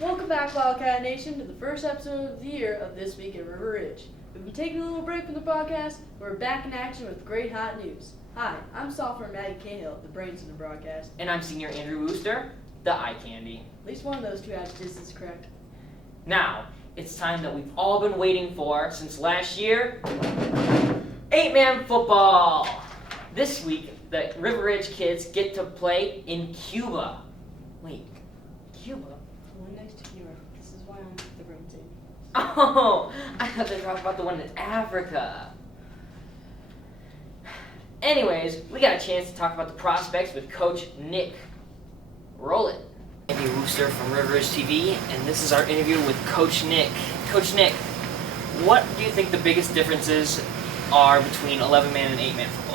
Welcome back, Wildcat Nation, to the first episode of the year of This Week at River Ridge. We've been taking a little break from the podcast, but we're back in action with great hot news. Hi, I'm sophomore Maddie Cahill, the brains of the broadcast. And I'm senior Andrew Wooster, the eye candy. At least one of those two adjectives is correct. Now, it's time that we've all been waiting for since last year. 8-man football! This week, the River Ridge kids get to play in Cuba. Wait, Cuba? One next to New York. This is why I'm the brains team. Oh, I thought they were talking about the one in Africa. Anyways, we got a chance to talk about the prospects with Coach Nick. Roll it. Andy Wooster from River Ridge TV, and this is our interview with Coach Nick. Coach Nick, what do you think the biggest differences are between 11-man and 8-man football?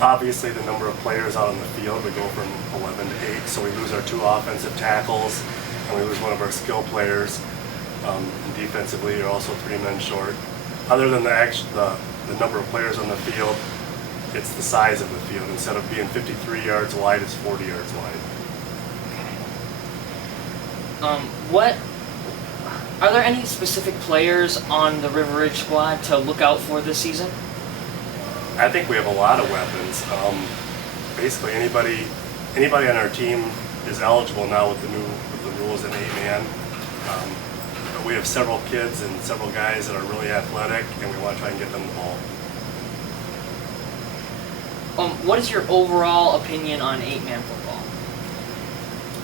Obviously, the number of players out on the field, we go from 11 to 8, so we lose our 2 offensive tackles, and we lose one of our skill players. And defensively, you're also 3 men short. Other than the number of players on the field, it's the size of the field. Instead of being 53 yards wide, it's 40 yards wide. What are there any specific players on the River Ridge squad to look out for this season? I think we have a lot of weapons. Basically, anybody on our team is eligible now with the rules in 8-man. But we have several kids and several guys that are really athletic, and we want to try and get them the ball. What is your overall opinion on 8-man football?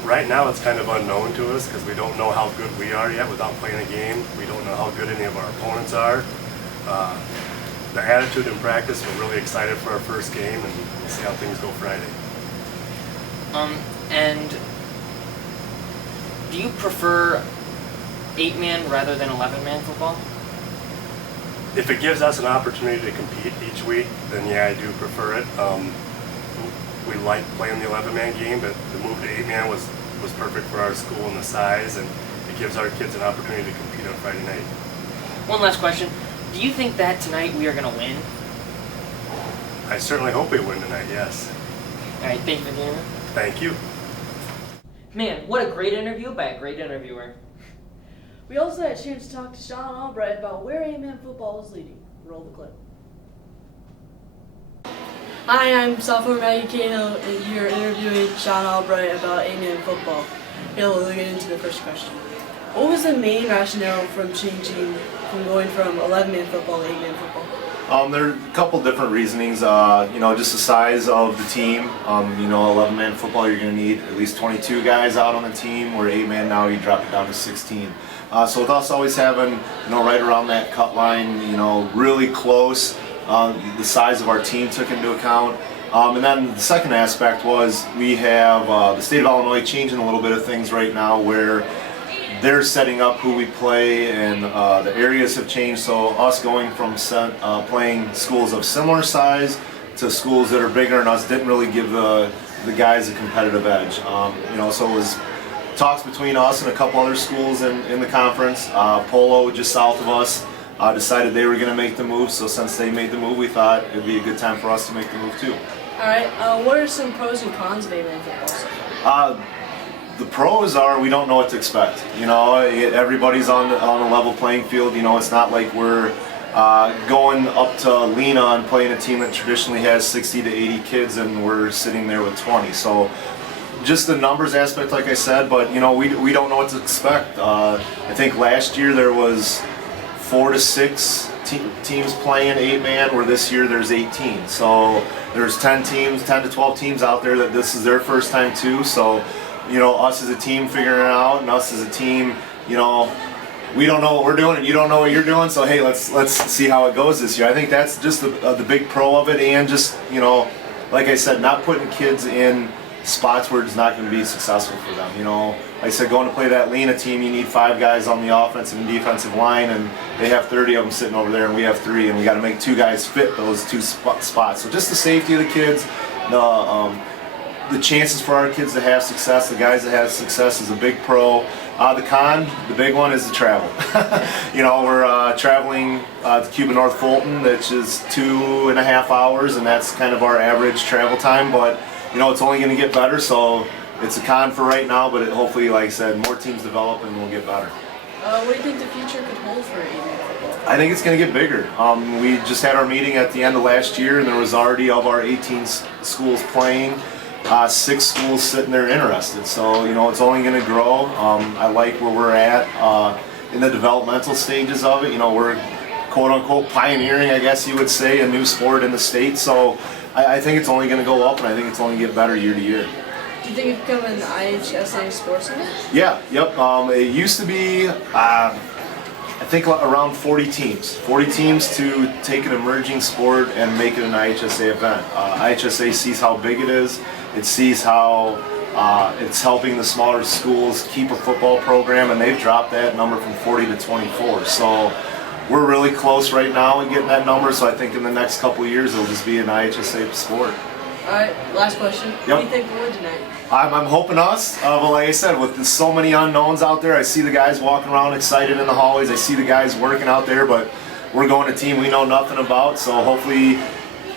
Right now, it's kind of unknown to us because we don't know how good we are yet without playing a game. We don't know how good any of our opponents are. The attitude in practice, we're really excited for our first game, and we'll see how things go Friday. And do you prefer 8-man rather than 11-man football? If it gives us an opportunity to compete each week, then yeah, I do prefer it. We like playing the 11-man game, but the move to 8-man was perfect for our school and the size, and it gives our kids an opportunity to compete on Friday night. One last question. Do you think that tonight we are going to win? I certainly hope we win tonight, yes. All right, thank you for the interview. Thank you. Man, what a great interview by a great interviewer. We also had a chance to talk to Shot Albright about where 8-man football is leading. Roll the clip. Hi, I'm sophomore Maggie Cahill, and you're interviewing Shot Albright about 8-man football. Okay, we'll get into the first question. What was the main rationale from going from 11-man football to 8-man football? There are a couple different reasonings. Just the size of the team. 11-man football, you're going to need at least 22 guys out on the team, where 8-man now you drop it down to 16. So with us always having, right around that cut line, really close, the size of our team took into account. And then the second aspect was we have the state of Illinois changing a little bit of things right now, where they're setting up who we play, and the areas have changed. So us going from playing schools of similar size to schools that are bigger than us didn't really give the guys a competitive edge. So it was talks between us and a couple other schools in the conference. Polo, just south of us, decided they were going to make the move. So since they made the move, we thought it would be a good time for us to make the move too. All right. What are some pros and cons of 8-man football so far? The pros are we don't know what to expect. Everybody's on a level playing field. It's not like we're going up to Lena and playing a team that traditionally has 60 to 80 kids, and we're sitting there with 20. So just the numbers aspect, like I said, but we don't know what to expect. I think last year there was 4 to 6 teams playing 8-man, where this year there's 18. So there's 10 to 12 teams out there that this is their first time too. So us as a team figuring it out, and us as a team, we don't know what we're doing, and you don't know what you're doing. So hey, let's see how it goes this year. I think that's just the big pro of it, and just like I said, not putting kids in spots where it's not going to be successful for them. Like I said, going to play that Lena team, you need 5 guys on the offensive and defensive line, and they have 30 of them sitting over there, and we have 3, and we got to make 2 guys fit those 2 spots. So just the safety of the kids, the chances for our kids to have success, the guys that have success, is a big pro. The con, the big one, is the travel. We're traveling to Cuba North Fulton, which is 2.5 hours, and that's kind of our average travel time. But it's only going to get better. So it's a con for right now, but hopefully, like I said, more teams develop and we'll get better. What do you think the future could hold for Indian football? I think it's going to get bigger. We just had our meeting at the end of last year, and there was already, of our 18 schools playing, 6 schools sitting there interested. So, it's only going to grow. I like where we're at in the developmental stages of it. We're quote-unquote pioneering, I guess you would say, a new sport in the state. So I think it's only going to go up, and I think it's only going to get better year to year. Do you think it could become an IHSA sports event? Yeah, yep. It used to be, I think, around 40 teams. 40 teams to take an emerging sport and make it an IHSA event. IHSA sees how big it is. It sees how it's helping the smaller schools keep a football program, and they've dropped that number from 40 to 24. So we're really close right now in getting that number, so I think in the next couple of years it'll just be an IHSA sport. All right, last question. Yep. What do you think will win tonight? I'm hoping us, but like I said, with so many unknowns out there, I see the guys walking around excited in the hallways, I see the guys working out there, but we're going a team we know nothing about, so hopefully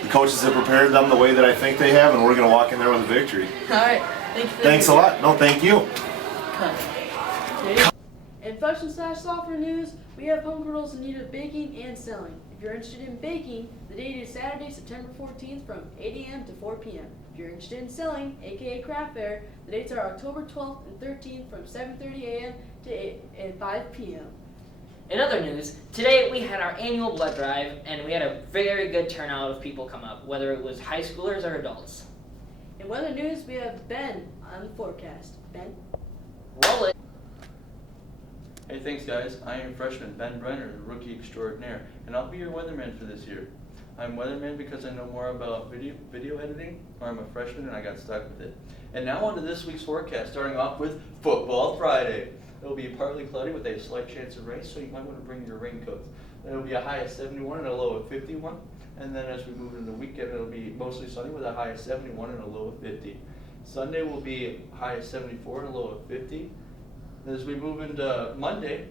the coaches have prepared them the way that I think they have, and we're going to walk in there with a victory. All right, thank you. Thanks a lot. No, thank you. In fashion/software news, we have home girls in need of baking and selling. If you're interested in baking, the date is Saturday, September 14th from 8 a.m. to 4 p.m. If you're interested in selling, aka craft fair, the dates are October 12th and 13th from 7:30 a.m. to 5 p.m. In other news, today we had our annual blood drive, and we had a very good turnout of people come up, whether it was high schoolers or adults. In weather news, we have Ben on the forecast. Ben? Roll it. Hey, thanks guys. I am freshman Ben Brenner, the rookie extraordinaire, and I'll be your weatherman for this year. I'm weatherman because I know more about video editing, or I'm a freshman and I got stuck with it. And now on to this week's forecast, starting off with Football Friday. It'll be partly cloudy with a slight chance of rain, so you might want to bring your raincoats. Then it'll be a high of 71 and a low of 51. And then as we move into the weekend, it'll be mostly sunny with a high of 71 and a low of 50. Sunday will be a high of 74 and a low of 50. As we move into Monday,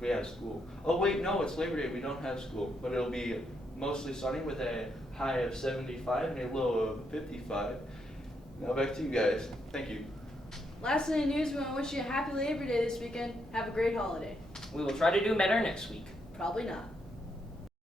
we have school. Oh wait, no, it's Labor Day, we don't have school. But it'll be mostly sunny with a high of 75 and a low of 55. Now back to you guys. Thank you. Last in the news, we want to wish you a happy Labor Day this weekend. Have a great holiday. We will try to do better next week. Probably not.